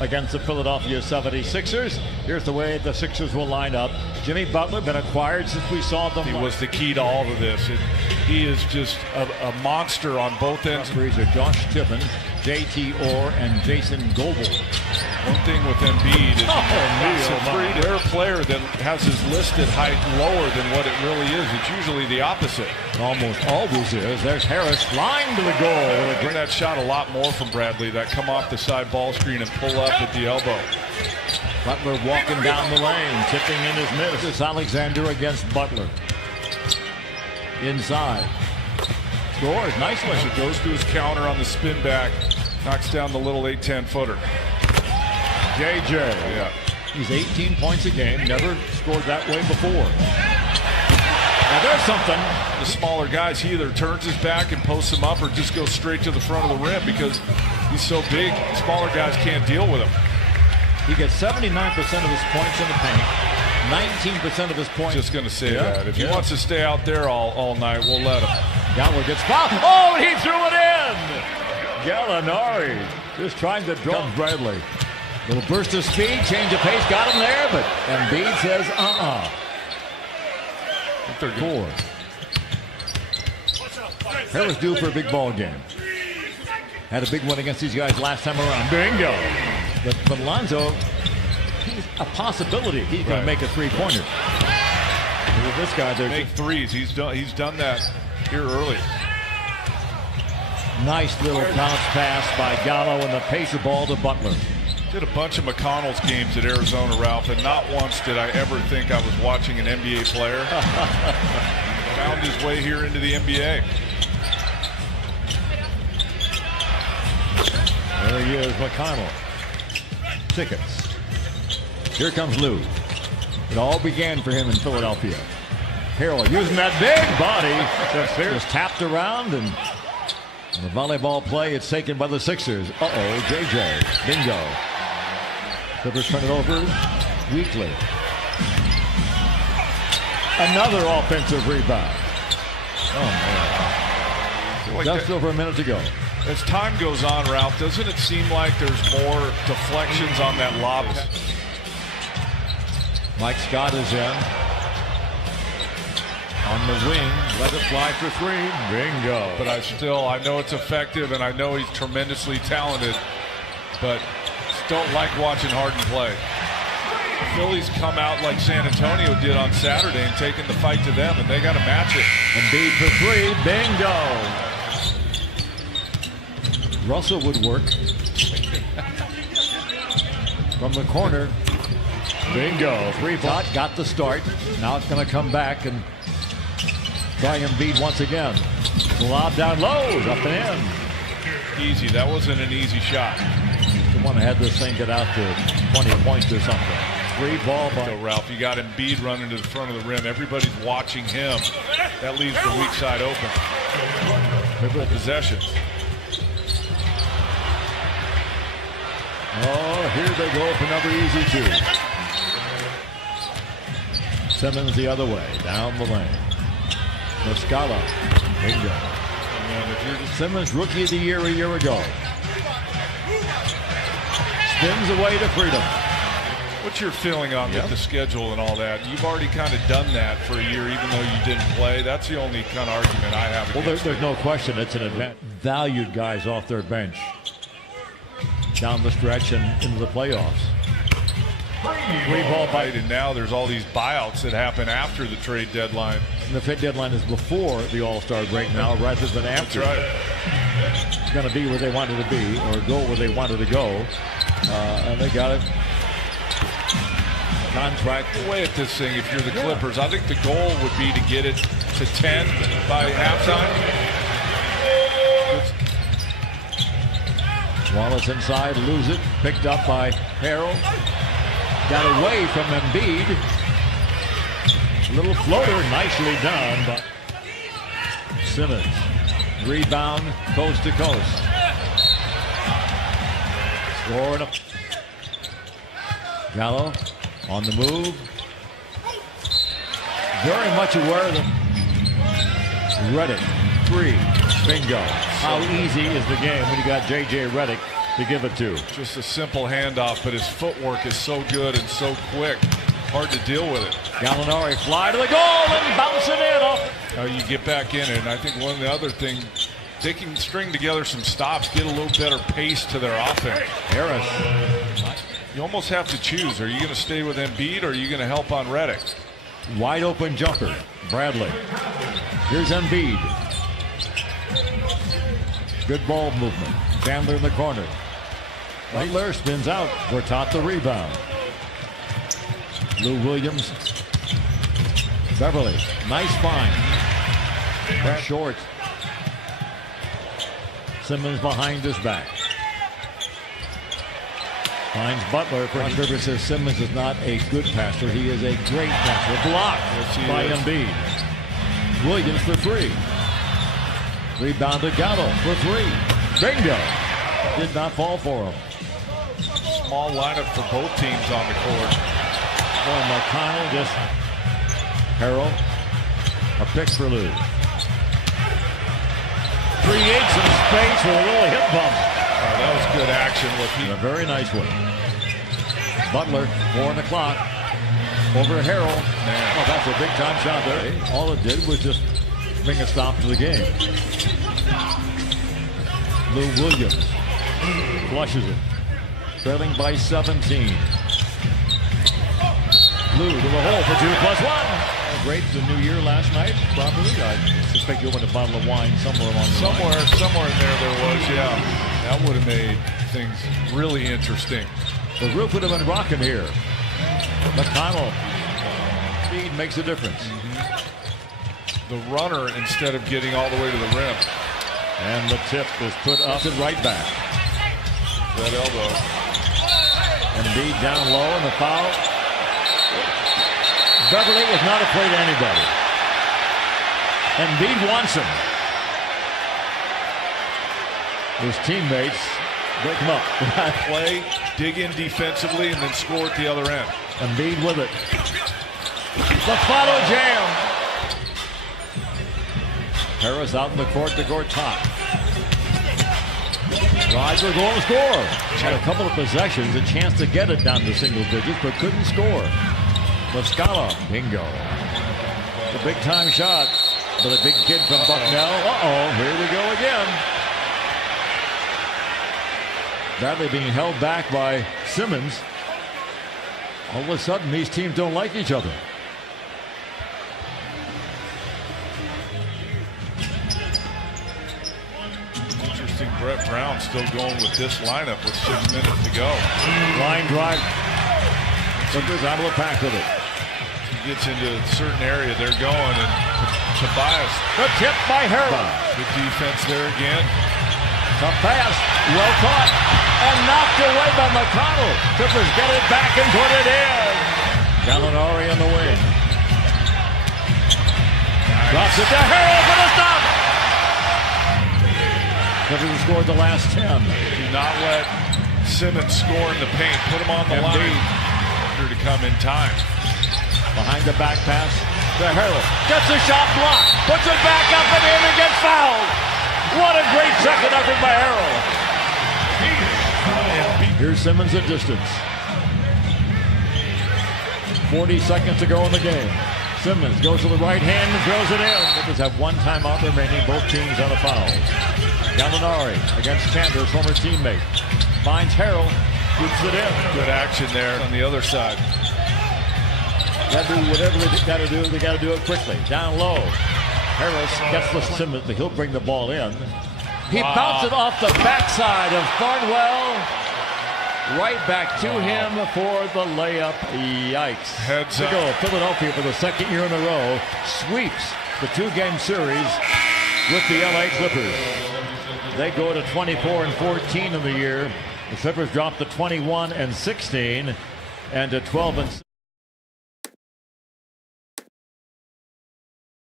against the Philadelphia 76ers. Here's the way the Sixers will line up. Jimmy Butler been acquired since we saw them. He was the key to all of this. He is just a monster on both ends. Referees are Josh Tippin, J.T. Orr, and Jason Goebel. One thing with Embiid is he's a pretty rare player that has his listed height lower than what it really is. It's usually the opposite. Almost always is. There's Harris flying to the goal. I get that shot a lot more from Bradley. That come off the side ball screen and pull up at the elbow. Butler walking down the lane, tipping in his miss. It's Alexander against Butler. Inside. Scores nicely. So goes to his counter on the spin back. Knocks down the little 8-10 footer. JJ. Yeah. He's 18 points a game. Never scored that way before. Now there's something. The smaller guys, he either turns his back and posts him up or just goes straight to the front of the rim because he's so big. Smaller guys can't deal with him. He gets 79% of his points in the paint. 19% of his points. Just going to say that. If he wants to stay out there all night, we'll let him. Gallo gets fouled. Oh, and he threw it in! Gallinari just trying to draw Bradley. Little burst of speed, change of pace, got him there, but Embiid says, Four. Harris due for a big ball game. Had a big one against these guys last time around. Bingo! But Lonzo, he's a possibility. He's going to make a three-pointer. With this guy, they're make threes. He's done that here early. Nice little bounce pass by Gallo and the pace of ball to Butler. Did a bunch of McConnell's games at Arizona, Ralph, and not once did I ever think I was watching an NBA player. Found his way here into the NBA. There he is, McConnell. Tickets. Here comes Lou. It all began for him in Philadelphia. Harrell using that big body. Just tapped around, and on the volleyball play, it's taken by the Sixers. JJ. Bingo. Clippers turn it over weakly. Another offensive rebound. Oh, man. Just over a minute to go. As time goes on, Ralph, doesn't it seem like there's more deflections on that lob? Mike Scott is in. On the wing, let it fly for three. Bingo. But I know it's effective, and I know he's tremendously talented, but don't like watching Harden play. The Phillies come out like San Antonio did on Saturday and taking the fight to them, and they got to match it. Embiid for three. Bingo. Russell would work. From the corner. Bingo. Three-point. Got the start. Now it's going to come back and try Embiid once again. Lob down low. Up and in. Easy. That wasn't an easy shot. Someone had this thing get out to 20 points or something. Free ball by Ralph. You got Embiid running to the front of the rim. Everybody's watching him. That leaves the weak side open. Triple possessions. Oh, here they go for another easy two. Simmons the other way, down the lane. Muscala. Bingo. Simmons, rookie of the year a year ago. Spins away to freedom. What's your feeling on the schedule and all that? You've already kind of done that for a year, even though you didn't play. That's the only kind of argument I have. Well, there's no question. It's an advantage. Valued guys off their bench down the stretch and into the playoffs. Three ball bite, and now there's all these buyouts that happen after the trade deadline. And the trade deadline is before the All-Star break now, rather than after. That's right. It's going to be where they wanted to be, or go where they wanted to go, and they got it. Contract. Away at this thing, if you're the Clippers, I think the goal would be to get it to 10 by halftime. Wallace inside, lose it, picked up by Harrell. Got away from Embiid. Little floater, nicely done by Simmons. Rebound, coast to coast. Scoring up. Gallo on the move. Very much aware of them. Redick, three. Bingo. How easy is the game when you got J.J. Redick to give it to. Just a simple handoff, but his footwork is so good and so quick. Hard to deal with it. Gallinari fly to the goal and bounce it in. Now you get back in it, and I think one of the other things, they can string together some stops, get a little better pace to their offense. Harris. You almost have to choose. Are you going to stay with Embiid or are you going to help on Redick? Wide open jumper. Bradley. Here's Embiid. Good ball movement. Chandler in the corner. Butler spins out. Gortat the rebound. Lou Williams. Beverly. Nice find. That's short. Simmons behind his back. Finds Butler. Ron Rivers says Simmons is not a good passer. He is a great passer. Blocked by Embiid. Williams for three. Rebound to Gallo for three. Bingo. Did not fall for him. Small lineup for both teams on the court. Boy, McConnell just Harrell. A pick for Lou. Creates some space with a little hip bump. Oh, that was good action. In a very nice way. Butler, 4 on the clock. Over Harrell. Man. Oh, that's a big time shot there. All it did was just bring a stop to the game. Lou Williams flushes it. Trailing by 17. Lou to the hole for 2+1. Great the new year last night, probably. I suspect you opened a bottle of wine somewhere along the line. Somewhere in there was, yeah. That would have made things really interesting. The roof would have been rocking here. McConnell. Speed makes a difference. The runner instead of getting all the way to the rim. And the tip is put up and right back. That elbow. Embiid down low and the foul. Beverly is not afraid of anybody. Embiid wants him. His teammates break him up. Play, dig in defensively, and then score at the other end. Embiid with it. The follow jam. Harris out in the court to Gortat. Drives for goal and score. Had a couple of possessions, a chance to get it down to single digits, but couldn't score. Muscala, bingo. It's a big time shot, but a big kid from Bucknell. Uh-oh, here we go again. Bradley being held back by Simmons. All of a sudden, these teams don't like each other. Interesting, Brett Brown still going with this lineup with 6 minutes to go. Line drive. Clippers out of the pack with it. He gets into a certain area, they're going, and Tobias. The tip by Harrell. Good defense there again. The pass, well caught, and knocked away by McConnell. Clippers get it back and put it in. Gallinari on the wing. Nice. Drops it to Harrell for the stop. Clippers have scored the last 10. Do not let Simmons score in the paint. Put him on the line. To come in time. Behind the back pass to Harrell. Gets the shot blocked. Puts it back up and in and gets fouled. What a great second effort by Harrell. Here's Simmons at distance. 40 seconds to go in the game. Simmons goes to the right hand and throws it in. Clippers have one timeout remaining. Both teams on a foul. Gallinari against Chandler's former teammate. Finds Harrell. Shoots it in. Good action there on the other side. Got to do whatever they got to do. They got to do it quickly. Down low. Harris gets the Simmons, but he'll bring the ball in. He bounced it off the backside of Thornwell. Right back to him for the layup. Yikes. Heads up. To go. Philadelphia for the second year in a row sweeps the two-game series with the LA Clippers. They go to 24-14 in the year. The Clippers dropped to 21-16 and to 12-6.